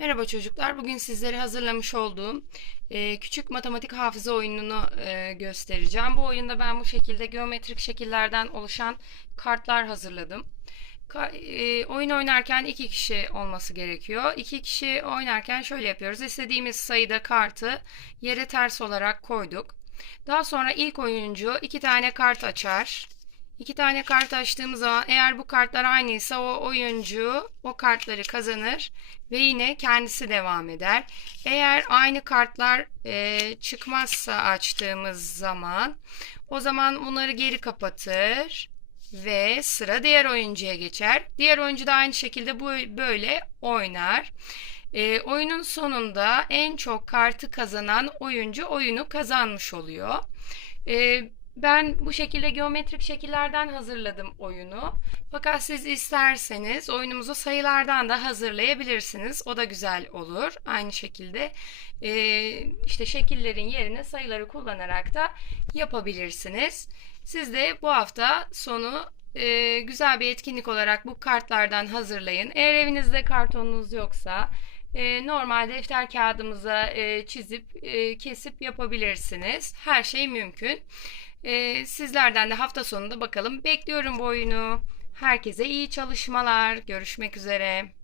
Merhaba çocuklar. Bugün sizlere hazırlamış olduğum e, küçük matematik hafıza oyununu e, göstereceğim. Bu oyunda ben bu şekilde geometrik şekillerden oluşan kartlar hazırladım. Ka- e, oyun oynarken iki kişi olması gerekiyor. İki kişi oynarken şöyle yapıyoruz. İstediğimiz sayıda kartı yere ters olarak koyduk. Daha sonra ilk oyuncu iki tane kart açar. İki tane kart açtığımız zaman eğer bu kartlar aynıysa o oyuncu o kartları kazanır ve yine kendisi devam eder. Eğer aynı kartlar e, çıkmazsa açtığımız zaman o zaman bunları geri kapatır ve sıra diğer oyuncuya geçer. Diğer oyuncu da aynı şekilde bu böyle oynar. E, oyunun sonunda en çok kartı kazanan oyuncu oyunu kazanmış oluyor. E, ben bu şekilde geometrik şekillerden hazırladım oyunu. Fakat siz isterseniz oyunumuzu sayılardan da hazırlayabilirsiniz. O da güzel olur. Aynı şekilde e, işte şekillerin yerine sayıları kullanarak da yapabilirsiniz. Siz de bu hafta sonu e, güzel bir etkinlik olarak bu kartlardan hazırlayın. Eğer evinizde kartonunuz yoksa e, normal defter kağıdımıza e, çizip e, kesip yapabilirsiniz. Her şey mümkün. E, sizlerden de hafta sonunda bakalım. Bekliyorum bu oyunu. Herkese iyi çalışmalar. Görüşmek üzere.